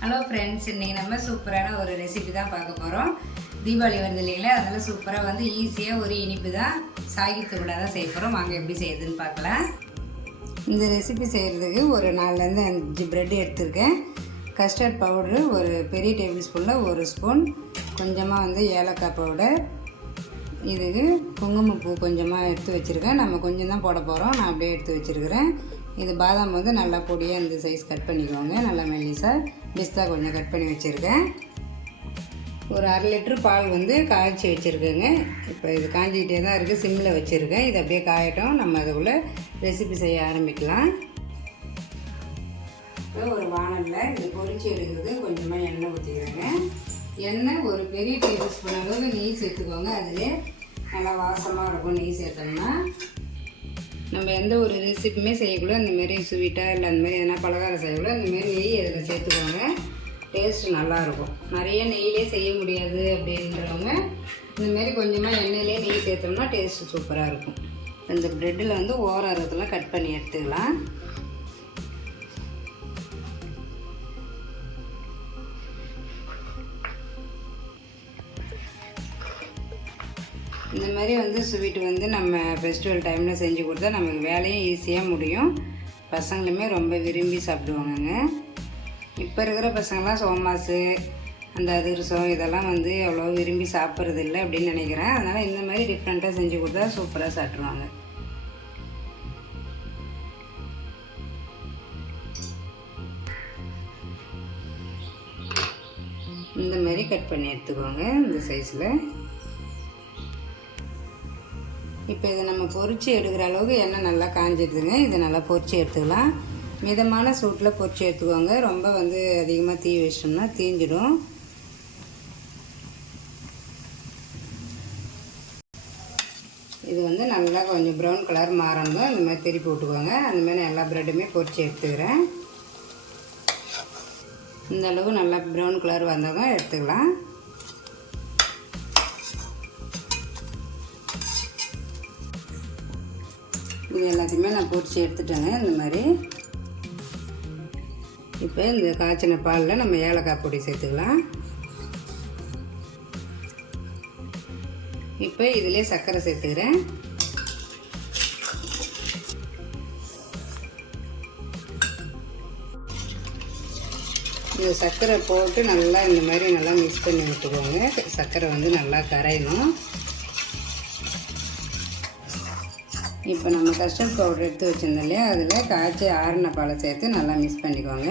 Hello friends இன்றைக்கி நம்ம சூப்பரான ஒரு ரெசிபி தான் பார்க்க போகிறோம் தீபாவளி வருது இல்லைங்களா அதனால் சூப்பராக வந்து ஈஸியாக ஒரு இனிப்பு தான் சாகித்தூள தான் செய்ய போகிறோம் வாங்க எப்படி செய்யுதுன்னு பார்க்கலாம். இந்த ரெசிபி செய்கிறதுக்கு ஒரு நாலுலேருந்து அஞ்சு ப்ரெட் எடுத்திருக்கேன். கஸ்டர்ட் பவுடரு ஒரு பெரிய டேபிள் ஸ்பூனில் ஒரு ஸ்பூன் கொஞ்சமாக வந்து ஏலக்காய் பவுடர் இதுக்கு குங்குமப்பூ கொஞ்சமாக எடுத்து வச்சுருக்கேன். நம்ம கொஞ்சம் தான் போட போகிறோம் நான் அப்படியே எடுத்து வச்சுருக்கிறேன். இது பாதாம் வந்து நல்லா பொடியாக இந்த சைஸ் கட் பண்ணிக்கோங்க. நல்லா மெல்லிசாக பிஸ்தா கொஞ்சம் கட் பண்ணி வச்சுருக்கேன். ஒரு அரை லிட்ரு பால் வந்து காய்ச்சி வச்சுருக்கேங்க. இப்போ இது காஞ்சிக்கிட்டே தான் இருக்குது சிம்மில் வச்சுருக்கேன். இது அப்படியே காயட்டும். நம்ம அதுக்குள்ளே ரெசிபி செய்ய ஆரம்பிக்கலாம். இப்போ ஒரு வானலில் இது பொரிச்சு எடுக்கிறது கொஞ்சமாக எண்ணெய் ஊற்றிக்கிறேங்க எண்ணெய் ஒரு பெரிய டேபிள் ஸ்பூன் அளவுக்கு நெய் சேர்த்துக்கோங்க. அதிலே நல்லா வாசமாக இருக்கும் நெய் சேர்த்தோம்னா. நம்ம எந்த ஒரு ரெசிப்பியுமே செய்யக்குள்ள அந்த மாதிரி ஸ்வீட்டாக இல்லை அந்த மாதிரி எதனா பலகாரம் செய்யக்குள்ள அந்த மாதிரி நெய் அதில் சேர்த்துக்கோங்க. டேஸ்ட் நல்லாயிருக்கும். நிறைய நெய்யிலே செய்ய முடியாது அப்படின்றவங்க இந்தமாரி கொஞ்சமாக எண்ணெயிலே நெய் சேர்த்தோம்னா டேஸ்ட்டு சூப்பராக இருக்கும். இந்த ப்ரெட்டில் வந்து ஓரத்தெல்லாம் கட் பண்ணி எடுத்துக்கலாம். இந்த மாதிரி வந்து ஸ்வீட் வந்து நம்ம ஃபெஸ்டிவல் டைமில் செஞ்சு கொடுத்தா நமக்கு வேலையும் ஈஸியாக முடியும். பசங்களுமே ரொம்ப விரும்பி சாப்பிடுவாங்கங்க. இப்போ இருக்கிற பசங்களாம் சோமாசு அந்த அதிரசம் இதெல்லாம் வந்து அவ்வளோ விரும்பி சாப்பிட்றது இல்லை அப்படின்னு நினைக்கிறேன். அதனால் இந்த மாதிரி டிஃப்ரெண்ட்டாக செஞ்சு கொடுத்தா சூப்பராக சாப்பிட்ருவாங்க இந்த மாதிரி கட் பண்ணி எடுத்துக்கோங்க இந்த சைஸில் இப்போ இதை நம்ம பொறிச்சு எடுக்கிற அளவுக்கு எண்ணெய் நல்லா காஞ்சிடுதுங்க இதை நல்லா பொரிச்சு எடுத்துக்கலாம். மிதமான சூட்டில் பொறிச்சு எடுத்துக்கோங்க. ரொம்ப வந்து அதிகமாக தீ வச்சிட்டோம்னா தீஞ்சிடும். இது வந்து நல்லா கொஞ்சம் ப்ரௌன் கலர் மாறணும். இந்த மாதிரி திருப்பி விட்டுக்கோங்க. அந்த மாதிரி எல்லா ப்ரெட்டுமே பொறிச்சு எடுத்துக்கிறேன். இந்த அளவு நல்லா ப்ரௌன் கலர் வந்ததும் எடுத்துக்கலாம். இது எல்லாத்தையுமே நான் பொறிச்சு எடுத்துட்டேங்க இந்த மாதிரி. இப்போ இந்த காய்ச்சின பாலில் நம்ம ஏலக்காய் பொடி சேர்த்துக்கலாம். இப்போ இதிலே சர்க்கரை சேர்த்துக்கிறேன். இந்த சர்க்கரை போட்டு நல்லா இந்த மாதிரி நல்லா மிக்ஸ் பண்ணி விட்டுக்கோங்க. சர்க்கரை வந்து நல்லா கரையணும். இப்போ நம்ம கஸ்டர்ட் பவுடர் எடுத்து வச்சுருந்தோம் இல்லையா? அதில் காய்ச்சி ஆறின பாலை சேர்த்து நல்லா மிக்ஸ் பண்ணிக்கோங்க.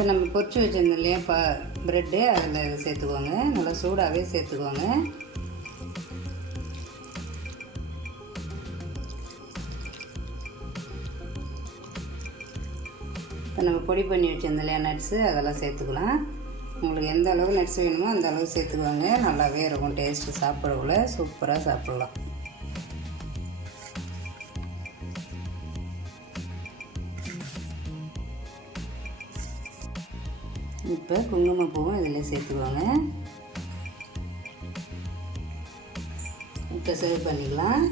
இப்போ நம்ம பொரிச்சு வச்சுருந்தோம் இல்லையா ப ப்ரெட்டு அதில் இதை சேர்த்துக்கோங்க. நல்லா சூடாகவே சேர்த்துக்கோங்க. இப்போ நம்ம பொடி பண்ணி வச்சுருந்தோம் இல்லையா நட்ஸு அதெல்லாம் சேர்த்துக்கலாம். உங்களுக்கு எந்த அளவு நட்ஸ் வேணுமோ அந்த அளவு சேர்த்துக்குவாங்க நல்லாவே இருக்கும் டேஸ்ட்டு சாப்பிடக்குள்ள சூப்பராக சாப்பிட்லாம். இப்போ குங்குமப்பூவும் இதில் சேர்த்துக்கோங்க. இப்போ சர்வ் பண்ணிக்கலாம்.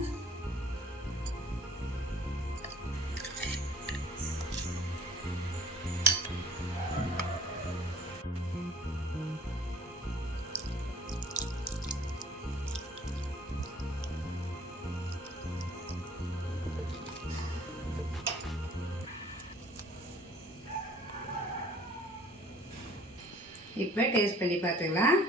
இப்போ டேஸ்ட் பண்ணி பார்த்துக்கலாம்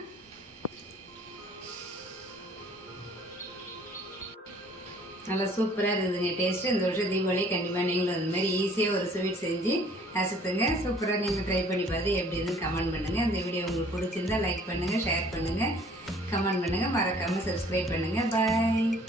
நல்லா சூப்பராக இருக்குதுங்க டேஸ்ட்டு இந்த வருஷம் தீபாவளி கண்டிப்பாக நீங்களும் அந்த மாதிரி ஈஸியாக ஒரு ஸ்வீட் செஞ்சு அசத்துங்க. சூப்பராக நீங்கள் ட்ரை பண்ணி பார்த்து எப்படின்னு கமெண்ட் பண்ணுங்கள் அந்த வீடியோ உங்களுக்கு பிடிச்சிருந்தா லைக் பண்ணுங்கள் ஷேர் பண்ணுங்கள் கமெண்ட் பண்ணுங்கள் மறக்காமல் சப்ஸ்கிரைப் பண்ணுங்கள் பாய்